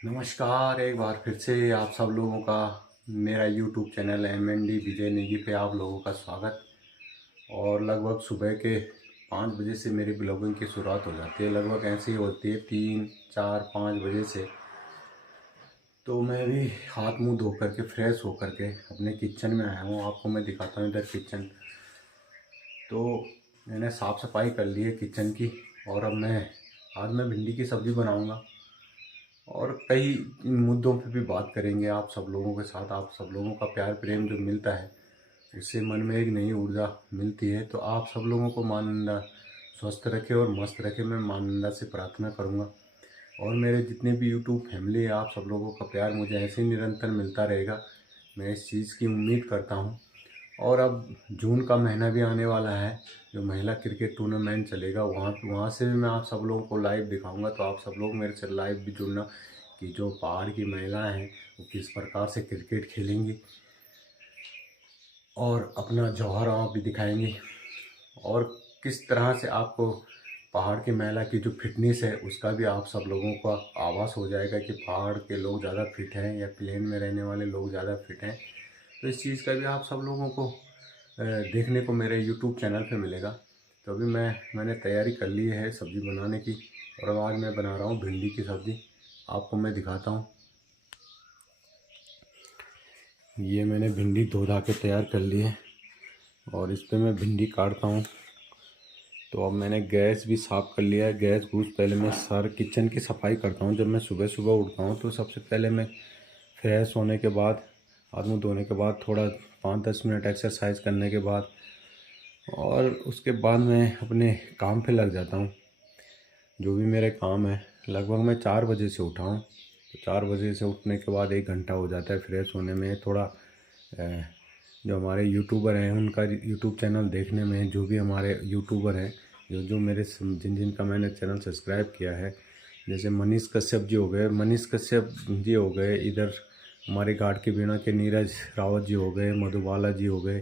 नमस्कार, एक बार फिर से आप सब लोगों का मेरा यूट्यूब चैनल MND विजय नेगी पे आप लोगों का स्वागत। और लगभग सुबह के 5 बजे से मेरी ब्लॉगिंग की शुरुआत हो जाती है। लगभग ऐसे ही होती है 3, 4, 5 बजे से। तो मैं भी हाथ मुंह धो करके फ्रेश हो करके अपने किचन में आया हूँ। आपको मैं दिखाता हूँ इधर किचन। तो मैंने साफ़ सफाई कर ली है किचन की। और अब आज मैं भिंडी की सब्ज़ी बनाऊँगा और कई मुद्दों पे भी बात करेंगे आप सब लोगों के साथ। आप सब लोगों का प्यार प्रेम जो मिलता है उससे मन में एक नई ऊर्जा मिलती है। तो आप सब लोगों को मानंदा स्वस्थ रखे और मस्त रखे, मैं मानंदा से प्रार्थना करूँगा। और मेरे जितने भी यूट्यूब फैमिली है, आप सब लोगों का प्यार मुझे ऐसे ही निरंतर मिलता रहेगा, मैं इस चीज़ की उम्मीद करता हूँ। और अब जून का महीना भी आने वाला है, जो महिला क्रिकेट टूर्नामेंट चलेगा, वहाँ से भी मैं आप सब लोगों को लाइव दिखाऊंगा। तो आप सब लोग मेरे से लाइव भी जुड़ना कि जो पहाड़ की महिलाएं हैं वो किस प्रकार से क्रिकेट खेलेंगी और अपना जौहर आंव भी दिखाएंगी। और किस तरह से आपको पहाड़ की महिला की जो फिटनेस है उसका भी आप सब लोगों का आभास हो जाएगा कि पहाड़ के लोग ज़्यादा फिट हैं या प्लेन में रहने वाले लोग ज़्यादा फिट हैं। तो इस चीज़ का भी आप सब लोगों को देखने को मेरे यूट्यूब चैनल पे मिलेगा। तो अभी मैंने तैयारी कर ली है सब्ज़ी बनाने की। और अब आज मैं बना रहा हूँ भिंडी की सब्ज़ी। आपको मैं दिखाता हूँ। ये मैंने भिंडी धो धा के तैयार कर ली है और इस पर मैं भिंडी काटता हूँ। तो अब मैंने गैस भी साफ़ कर लिया है। गैस घूस पहले मैं सार किचन की सफाई करता हूँ। जब मैं सुबह सुबह उठता हूँ तो सबसे पहले मैं फ्रेश होने के बाद, हाथ मुँह धोने के बाद, थोड़ा 5-10 मिनट एक्सरसाइज करने के बाद और उसके बाद मैं अपने काम पे लग जाता हूँ। जो भी मेरे काम है, लगभग मैं 4 बजे से उठा हूँ। तो 4 बजे से उठने के बाद 1 घंटा हो जाता है फ्रेश होने में। थोड़ा जो हमारे यूट्यूबर हैं उनका यूट्यूब चैनल देखने में, जो भी हमारे यूट्यूबर हैं जो मेरे जिनका मैंने चैनल सब्सक्राइब किया है, जैसे मनीष कश्यप जी हो गए, इधर हमारे घाट की बीणा के नीरज रावत जी हो गए, मधुबाला जी हो गए।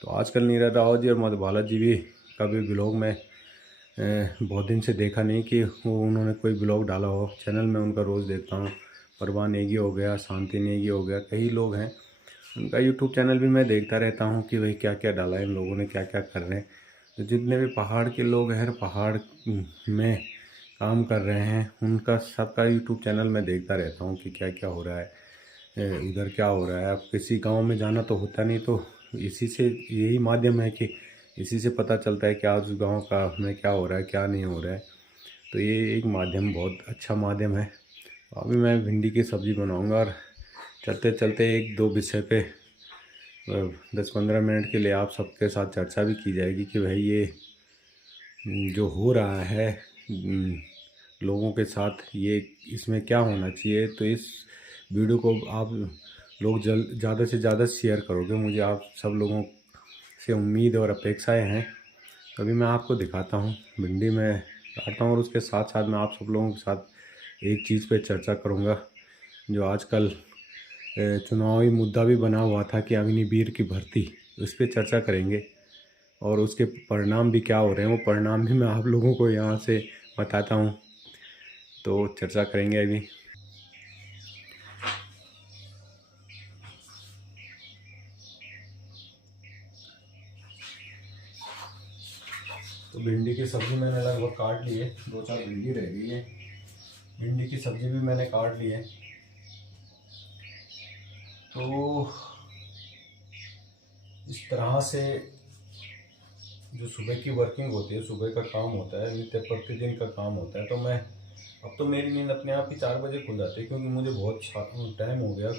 तो आजकल नीरज रावत जी और मधुबाला जी भी कभी ब्लॉग में बहुत दिन से देखा नहीं कि वो उन्होंने कोई ब्लॉग डाला हो। चैनल में उनका रोज़ देखता हूँ। परवा नेगी हो गया, शांति नेगी हो गया, कई लोग हैं, उनका यूट्यूब चैनल भी मैं देखता रहता हूँ कि भाई क्या क्या डाला है इन लोगों ने, क्या क्या कर रहे हैं। तो जितने भी पहाड़ के लोग हैं, पहाड़ में काम कर रहे हैं, उनका सबका यूट्यूब चैनल मैं देखता रहता हूँ कि क्या क्या हो रहा है, उधर क्या हो रहा है। अब किसी गांव में जाना तो होता नहीं, तो इसी से यही माध्यम है कि इसी से पता चलता है कि आज उस गाँव का में क्या हो रहा है, क्या नहीं हो रहा है। तो ये एक माध्यम, बहुत अच्छा माध्यम है। अभी मैं भिंडी की सब्ज़ी बनाऊंगा और चलते चलते 1-2 विषय पे 10-15 मिनट के लिए आप सबके साथ चर्चा भी की जाएगी कि भाई ये जो हो रहा है लोगों के साथ, ये इसमें क्या होना चाहिए। तो इस वीडियो को आप लोग ज़्यादा से ज़्यादा शेयर करोगे, मुझे आप सब लोगों से उम्मीद और अपेक्षाएं हैं। तो अभी मैं आपको दिखाता हूँ भिंडी में काटता हूँ और उसके साथ साथ मैं आप सब लोगों के साथ एक चीज़ पे चर्चा करूँगा जो आजकल चुनावी मुद्दा भी बना हुआ था कि अग्निवीर की भर्ती, उस पर चर्चा करेंगे और उसके परिणाम भी क्या हो रहे हैं, वो परिणाम भी मैं आप लोगों को यहाँ से बताता हूँ। तो चर्चा करेंगे अभी। तो भिंडी की सब्ज़ी मैंने लगभग काट ली है, 2-4 भिंडी रह गई है। भिंडी की सब्ज़ी भी मैंने काट ली है। तो इस तरह से जो सुबह की वर्किंग होती है, सुबह का काम होता है, नित्य प्रतिदिन का काम होता है। तो मैं अब तो मेरी नींद अपने आप ही 4 बजे खुल जाती है, क्योंकि मुझे बहुत टाइम हो गया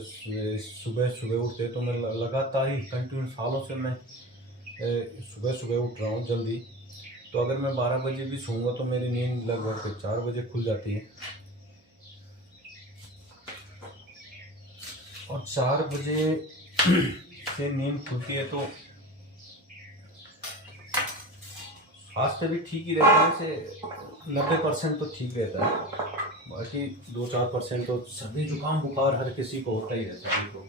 सुबह सुबह उठते। तो मैं लगातार ही कंटिन्यू सालों से मैं सुबह सुबह उठ रहा हूँ जल्दी। तो अगर मैं 12 बजे भी सोऊंगा तो मेरी नींद लगभग 4 बजे खुल जाती है। और 4 बजे से नींद खुलती है तो स्वास्थ्य भी ठीक ही रहता है। से 90% तो ठीक रहता है, बाकी 2-4% तो सर्दी जुकाम बुखार हर किसी को होता ही रहता है। तो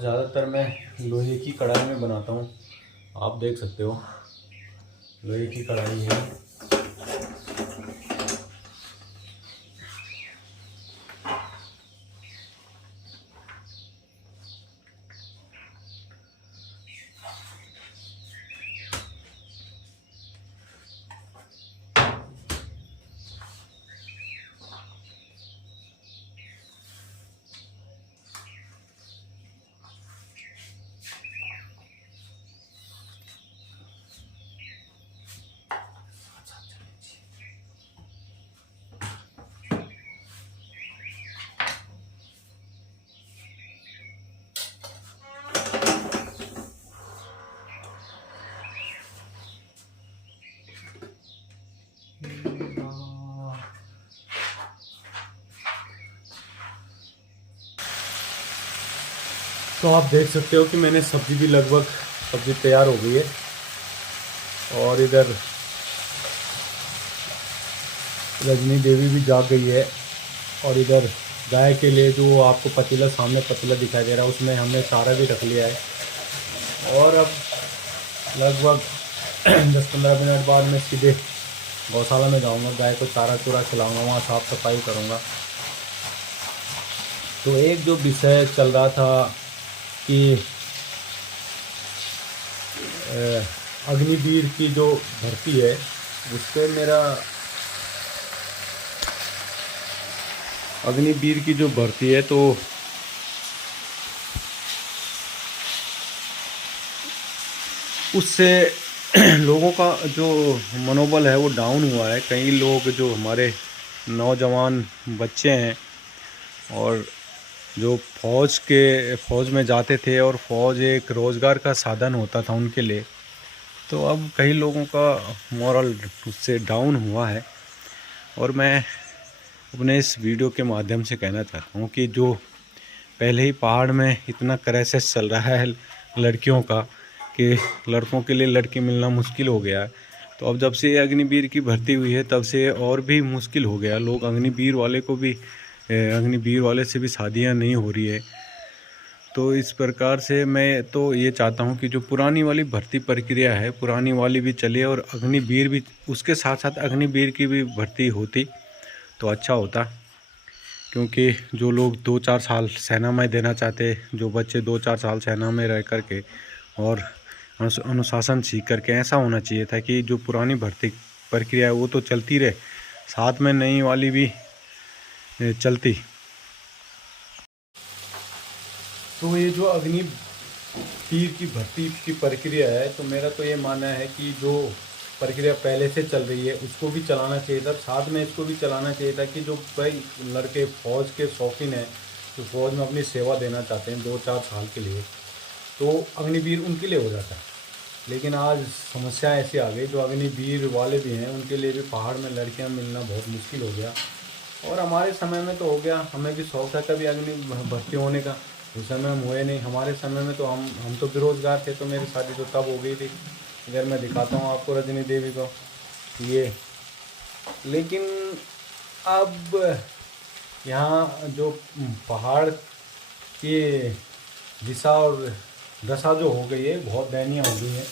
और ज़्यादातर मैं लोहे की कढ़ाई में बनाता हूँ। आप देख सकते हो लोहे की कढ़ाई है। तो आप देख सकते हो कि मैंने सब्ज़ी भी लगभग सब्ज़ी तैयार हो गई है। और इधर रजनी देवी भी जाग गई है। और इधर गाय के लिए जो आपको पतीला सामने पतीला दिखाई दे रहा है उसमें हमने चारा भी रख लिया है। और अब लगभग 10-15 मिनट बाद मैं सीधे गौशाला में जाऊंगा, गाय को चारा चूरा खिलाऊंगा, वहाँ साफ़ सफाई करूंगा। तो एक जो विषय चल रहा था कि अग्निवीर की जो भर्ती है उस पर मेरा अग्निवीर की जो भर्ती है तो उससे लोगों का जो मनोबल है वो डाउन हुआ है। कई लोग जो हमारे नौजवान बच्चे हैं और जो फौज में जाते थे और फौज एक रोज़गार का साधन होता था उनके लिए, तो अब कई लोगों का मोरल उससे डाउन हुआ है। और मैं अपने इस वीडियो के माध्यम से कहना चाहता हूँ कि जो पहले ही पहाड़ में इतना क्राइसिस चल रहा है लड़कियों का कि लड़कों के लिए लड़की मिलना मुश्किल हो गया है, तो अब जब से अग्निवीर की भर्ती हुई है तब से और भी मुश्किल हो गया। लोग अग्निवीर वाले से भी शादियां नहीं हो रही है। तो इस प्रकार से मैं तो ये चाहता हूँ कि जो पुरानी वाली भर्ती प्रक्रिया है पुरानी वाली भी चले और अग्निवीर भी उसके साथ साथ अग्निवीर की भी भर्ती होती तो अच्छा होता। क्योंकि जो लोग 2-4 साल सेना में देना चाहते, जो बच्चे 2-4 साल सेना में रह कर के और अनुशासन सीख करके, ऐसा होना चाहिए था कि जो पुरानी भर्ती प्रक्रिया है वो तो चलती रहे, साथ में नई वाली भी चलती। तो ये जो अग्निवीर की भर्ती की प्रक्रिया है तो मेरा तो ये मानना है कि जो प्रक्रिया पहले से चल रही है उसको भी चलाना चाहिए था, साथ में इसको भी चलाना चाहिए था कि जो भाई लड़के फौज के शौकीन हैं जो फौज में अपनी सेवा देना चाहते हैं 2-4 साल के लिए, तो अग्निवीर उनके लिए हो जाता है। लेकिन आज समस्या ऐसी आ गई जो अग्निवीर वाले भी हैं उनके लिए भी पहाड़ में लड़कियां मिलना बहुत मुश्किल हो गया। और हमारे समय में तो हो गया, हमें भी शौक था कभी अग्नि भर्ती होने का, उस समय हम हुए नहीं। हमारे समय में तो हम तो बेरोजगार थे, तो मेरी शादी तो तब हो गई थी। अगर मैं दिखाता हूँ आपको रजनी देवी को ये, लेकिन अब यहाँ जो पहाड़ की दिशा और दशा जो हो गई है बहुत दयनीय हो गई है।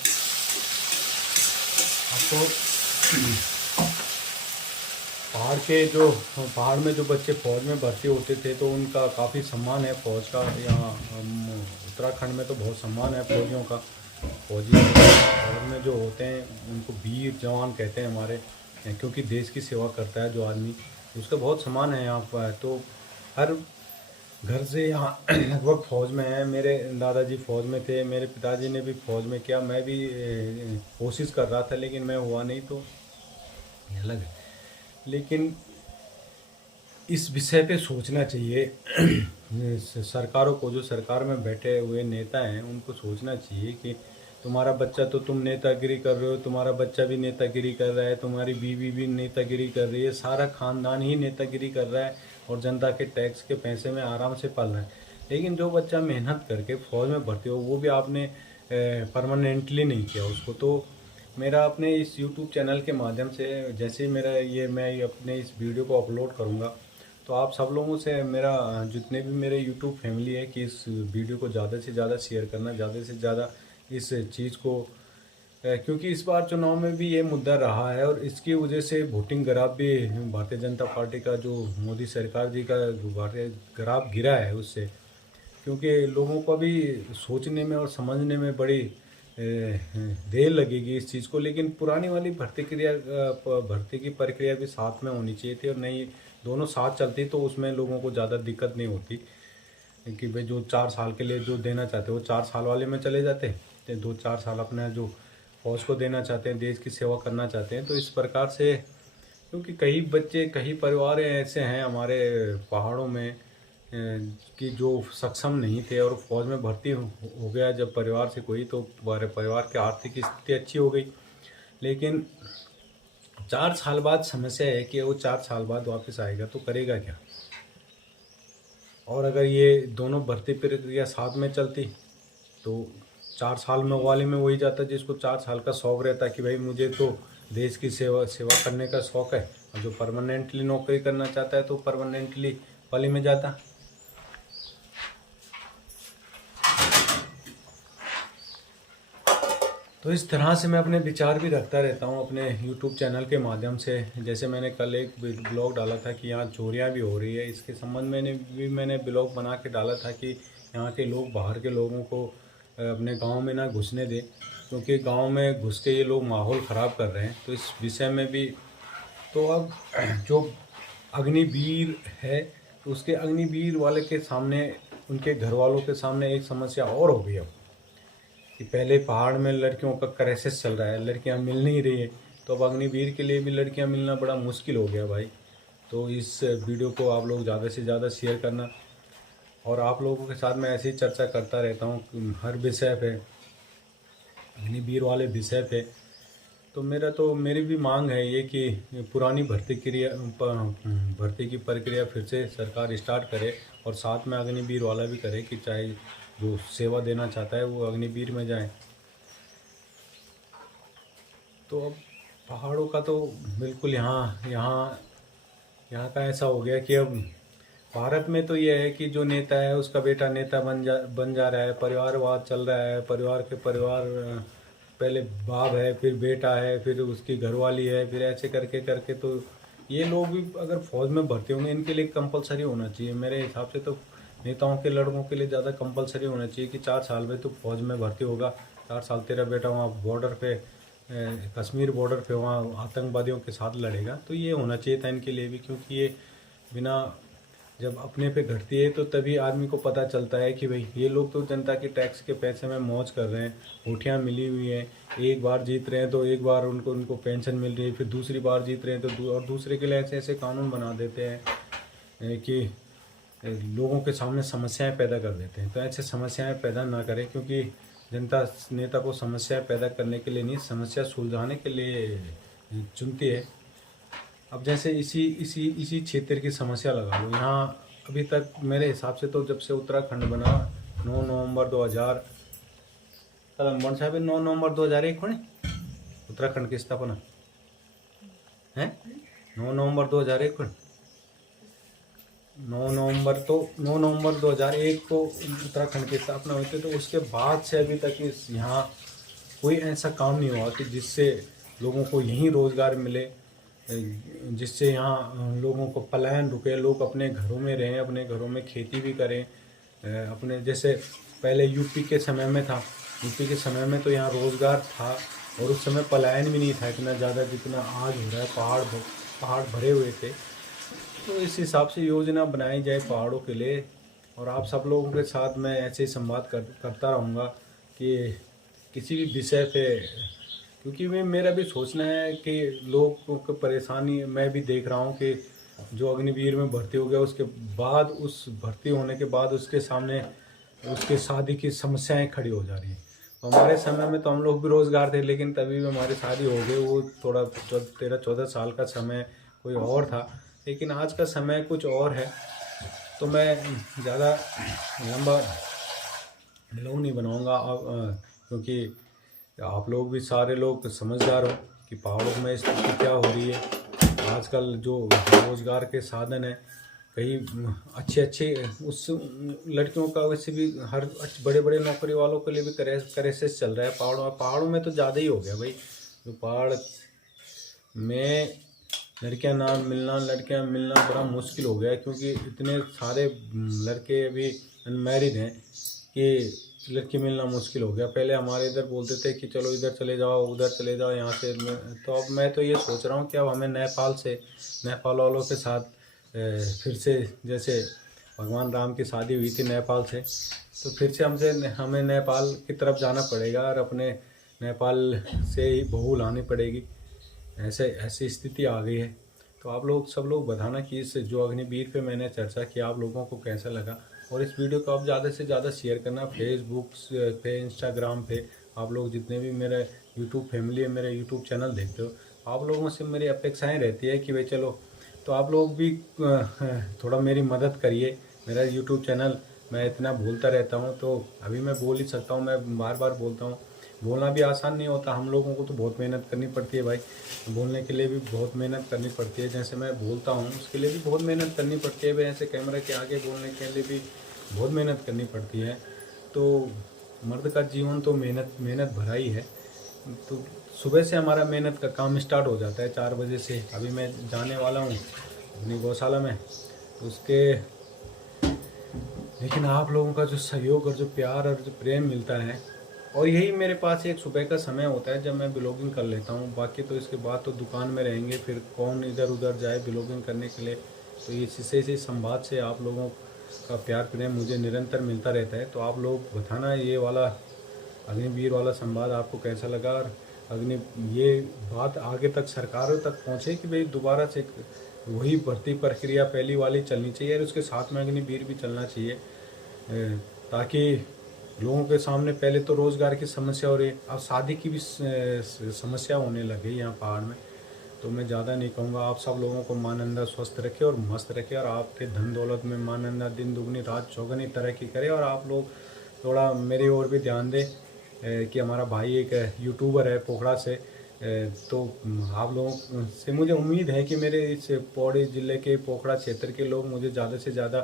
अब तो पहाड़ में जो बच्चे फौज में भर्ती होते थे तो उनका काफ़ी सम्मान है फौज का। यहाँ उत्तराखंड में तो बहुत सम्मान है फौजियों का। फौजी फौज में जो होते हैं उनको वीर जवान कहते हैं हमारे, क्योंकि देश की सेवा करता है जो आदमी, उसका बहुत सम्मान है यहाँ पर। तो हर घर से यहाँ लगभग फौज में है। मेरे दादाजी फौज में थे, मेरे पिताजी ने भी फौज में किया, मैं भी कोशिश कर रहा था लेकिन मैं हुआ नहीं, तो ये अलग है। लेकिन इस विषय पे सोचना चाहिए सरकारों को, जो सरकार में बैठे हुए नेता हैं उनको सोचना चाहिए कि तुम्हारा बच्चा तो तुम नेतागिरी कर रहे हो, तुम्हारा बच्चा भी नेतागिरी कर रहा है, तुम्हारी बीवी भी नेतागिरी कर रही है, सारा खानदान ही नेतागिरी कर रहा है और जनता के टैक्स के पैसे में आराम से पल रहा है। लेकिन जो बच्चा मेहनत करके फौज में भर्ती हो वो भी आपने परमानेंटली नहीं किया उसको। तो मेरा अपने इस यूट्यूब चैनल के माध्यम से जैसे ही मैं अपने इस वीडियो को अपलोड करूँगा तो आप सब लोगों से मेरा, जितने भी मेरे यूट्यूब फैमिली है, कि इस वीडियो को ज़्यादा से ज़्यादा शेयर करना, ज़्यादा से ज़्यादा इस चीज़ को, क्योंकि इस बार चुनाव में भी ये मुद्दा रहा है और इसकी वजह से वोटिंग ग्राफ भी, भारतीय जनता पार्टी का जो मोदी सरकार जी का भारतीय ग्राफ गिरा है उससे, क्योंकि लोगों को भी सोचने में और समझने में बड़ी देर लगेगी इस चीज़ को। लेकिन पुरानी वाली भर्ती की प्रक्रिया भी साथ में होनी चाहिए थी, और नहीं दोनों साथ चलती तो उसमें लोगों को ज़्यादा दिक्कत नहीं होती कि भाई जो 4 साल के लिए जो देना चाहते हैं वो 4 साल वाले में चले जाते, तो 2-4 साल अपना जो फौज को देना चाहते हैं, देश की सेवा करना चाहते हैं। तो इस प्रकार से, क्योंकि कई बच्चे, कई परिवार ऐसे हैं हमारे पहाड़ों में कि जो सक्षम नहीं थे और फौज में भर्ती हो गया जब परिवार से कोई, तो परिवार की आर्थिक स्थिति अच्छी हो गई। लेकिन 4 साल बाद समस्या है कि वो 4 साल बाद वापस आएगा तो करेगा क्या। और अगर ये दोनों भर्ती प्रक्रिया साथ में चलती तो 4 साल में वाले में वही जाता जिसको 4 साल का शौक़ रहता कि भाई मुझे तो देश की सेवा करने का शौक़ है, और जो परमानेंटली नौकरी करना चाहता है तो परमानेंटली वाले में जाता। तो इस तरह से मैं अपने विचार भी रखता रहता हूँ अपने YouTube चैनल के माध्यम से। जैसे मैंने कल एक ब्लॉग डाला था कि यहाँ चोरियाँ भी हो रही है, इसके संबंध में मैंने ब्लॉग बना के डाला था कि यहाँ के लोग बाहर के लोगों को अपने गांव में ना घुसने दें, क्योंकि गांव में घुस के ये लोग माहौल ख़राब कर रहे हैं। तो इस विषय में भी, तो अब जो अग्निवीर है तो उसके अग्निवीर वाले के सामने, उनके घर वालों के सामने एक समस्या और हो गई अब, कि पहले पहाड़ में लड़कियों का क्राइसिस चल रहा है, लड़कियां मिल नहीं रही है, तो अब अग्निवीर के लिए भी लड़कियां मिलना बड़ा मुश्किल हो गया भाई। तो इस वीडियो को आप लोग ज़्यादा से ज़्यादा शेयर करना, और आप लोगों के साथ मैं ऐसी चर्चा करता रहता हूँ हर विषय पे, अग्निवीर वाले विषय पे। तो मेरी भी मांग है ये कि पुरानी भर्ती की प्रक्रिया फिर से सरकार स्टार्ट करे, और साथ में अग्निवीर वाला भी करे कि चाहे जो सेवा देना चाहता है वो अग्निवीर में जाए। तो अब पहाड़ों का तो बिल्कुल यहाँ का ऐसा हो गया कि अब भारत में तो ये है कि जो नेता है उसका बेटा नेता बन जा रहा है, परिवारवाद चल रहा है, परिवार पहले बाप है, फिर बेटा है, फिर उसकी घरवाली है, फिर ऐसे करके करके तो ये लोग भी अगर फौज में भर्ती होंगे, इनके लिए कंपलसरी होना चाहिए मेरे हिसाब से। तो नेताओं के लड़कों के लिए ज़्यादा कंपलसरी होना चाहिए कि 4 साल में तो फौज में भर्ती होगा, 4 साल तेरा बेटा वहाँ बॉर्डर पे, कश्मीर बॉर्डर पे वहाँ आतंकवादियों के साथ लड़ेगा। तो ये होना चाहिए था इनके लिए भी, क्योंकि ये बिना, जब अपने पे घटती है तो तभी आदमी को पता चलता है कि भाई ये लोग तो जनता के टैक्स के पैसे में मौज कर रहे हैं, रोटियाँ मिली हुई हैं, एक बार जीत रहे हैं तो एक बार उनको पेंशन मिल रही है, फिर दूसरी बार जीत रहे हैं तो और दूसरे के लिए ऐसे ऐसे कानून बना देते हैं कि लोगों के सामने समस्याएं पैदा कर देते हैं। तो ऐसे समस्याएं पैदा ना करें, क्योंकि जनता नेता को समस्याएं पैदा करने के लिए नहीं, समस्या सुलझाने के लिए चुनती है। अब जैसे इसी क्षेत्र की समस्या लगा लो, यहाँ अभी तक मेरे हिसाब से तो जब से उत्तराखंड बना 9 नवंबर 2000, 9 नवंबर 2001 होने उत्तराखंड की स्थापना है, 9 नवंबर 2001 9 नवंबर 2001 को उत्तराखंड की स्थापना हुई थी। तो उसके बाद से अभी तक यहाँ कोई ऐसा काम नहीं हुआ कि जिससे लोगों को यहीं रोज़गार मिले, जिससे यहाँ लोगों को पलायन रुके, लोग अपने घरों में रहें, अपने घरों में खेती भी करें। अपने जैसे पहले यूपी के समय में था, यूपी के समय में तो यहाँ रोज़गार था और उस समय पलायन भी नहीं था इतना ज़्यादा जितना आज हो रहा है, पहाड़ भरे हुए थे। तो इस हिसाब से योजना बनाई जाए पहाड़ों के लिए, और आप सब लोगों के साथ मैं ऐसे ही संवाद करता रहूँगा कि किसी भी विषय पे, क्योंकि मेरा भी सोचना है कि लोगों को परेशानी मैं भी देख रहा हूँ कि जो अग्निवीर में भर्ती हो गया उसके बाद, उस भर्ती होने के बाद उसके सामने उसके शादी की समस्याएं खड़ी हो जा रही हैं। तो हमारे समय में तो हम लोग भी रोज़गार थे, लेकिन तभी भी हमारी शादी हो गई, वो थोड़ा 13-14 साल का समय कोई और था, लेकिन आज का समय कुछ और है। तो मैं ज़्यादा लंबा ब्लॉग नहीं बनाऊँगा, क्योंकि आप लोग भी सारे लोग समझदार हो कि पहाड़ों में स्थिति क्या हो रही है। आजकल जो रोज़गार के साधन है, कई अच्छे अच्छे उस लड़कियों का वैसे भी हर बड़े बड़े नौकरी वालों के लिए भी क्राइसिस चल रहा है। पहाड़ों में तो ज़्यादा ही हो गया भाई। तो पहाड़ में लड़कियां मिलना बड़ा मुश्किल हो गया है, क्योंकि इतने सारे लड़के अभी अनमैरिड हैं कि लड़की मिलना मुश्किल हो गया। पहले हमारे इधर बोलते थे कि चलो इधर चले जाओ, उधर चले जाओ, यहाँ से। तो अब मैं तो ये सोच रहा हूँ कि अब हमें नेपाल वालों के साथ फिर से, जैसे भगवान राम की शादी हुई थी नेपाल से, तो फिर से हमें नेपाल की तरफ जाना पड़ेगा और अपने नेपाल से ही बहू लानी पड़ेगी। ऐसी स्थिति आ गई है। तो आप लोग सब लोग बताना कि इस जो अग्निवीर पे मैंने चर्चा की आप लोगों को कैसा लगा, और इस वीडियो को आप ज़्यादा से ज़्यादा शेयर करना फेसबुक पे, इंस्टाग्राम पे। आप लोग जितने भी मेरे यूट्यूब फैमिली है, मेरे यूट्यूब चैनल देखते हो, आप लोगों से मेरी अपेक्षाएं रहती है कि भाई चलो, तो आप लोग भी थोड़ा मेरी मदद करिए। मेरा यूट्यूब चैनल, मैं इतना बोलता रहता हूँ तो अभी मैं बोल ही सकता हूँ, मैं बार बार बोलता हूँ। बोलना भी आसान नहीं होता, हम लोगों को तो बहुत मेहनत करनी पड़ती है भाई। बोलने के लिए भी बहुत मेहनत करनी पड़ती है। जैसे मैं बोलता हूँ उसके लिए भी बहुत मेहनत करनी पड़ती है भाई। ऐसे कैमरे के आगे बोलने के लिए भी बहुत मेहनत करनी पड़ती है। तो मर्द का जीवन तो मेहनत भरा ही है। तो सुबह से हमारा मेहनत का काम स्टार्ट हो जाता है 4 बजे से। अभी मैं जाने वाला हूँ अपनी गौशाला में, तो उसके लेकिन आप लोगों का जो सहयोग और जो प्यार और जो प्रेम मिलता है, और यही मेरे पास एक सुबह का समय होता है जब मैं ब्लॉगिंग कर लेता हूँ। बाकी तो इसके बाद तो दुकान में रहेंगे, फिर कौन इधर उधर जाए ब्लॉगिंग करने के लिए। तो इसी संवाद से आप लोगों का प्यार प्रेम मुझे निरंतर मिलता रहता है। तो आप लोग बताना ये वाला अग्निवीर वाला संवाद आपको कैसा लगा, और ये बात आगे तक सरकारों तक पहुँचे कि भाई दोबारा से वही भर्ती प्रक्रिया पहली वाली चलनी चाहिए, और उसके साथ में अग्निवीर भी चलना चाहिए, ताकि लोगों के सामने पहले तो रोज़गार की समस्या हो रही है, अब शादी की भी समस्या होने लगी यहाँ पहाड़ में। तो मैं ज़्यादा नहीं कहूँगा। आप सब लोगों को माँ नंदा स्वस्थ रखे और मस्त रखे, और आपके धन दौलत में माँ नंदा दिन दुगनी रात चौगुनी तरक्की करे। और आप लोग थोड़ा मेरी ओर भी ध्यान दें कि हमारा भाई एक यूट्यूबर है पोखड़ा से। तो आप लोगों से मुझे उम्मीद है कि मेरे इस पौड़ी ज़िले के पोखड़ा क्षेत्र के लोग मुझे ज़्यादा से ज़्यादा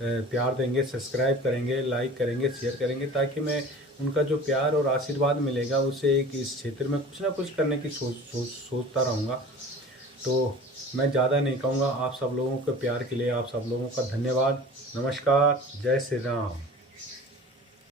प्यार देंगे, सब्सक्राइब करेंगे, लाइक करेंगे, शेयर करेंगे, ताकि मैं उनका जो प्यार और आशीर्वाद मिलेगा उससे एक इस क्षेत्र में कुछ ना कुछ करने की सोचता रहूँगा। तो मैं ज़्यादा नहीं कहूँगा। आप सब लोगों के प्यार के लिए आप सब लोगों का धन्यवाद। नमस्कार, जय श्री राम।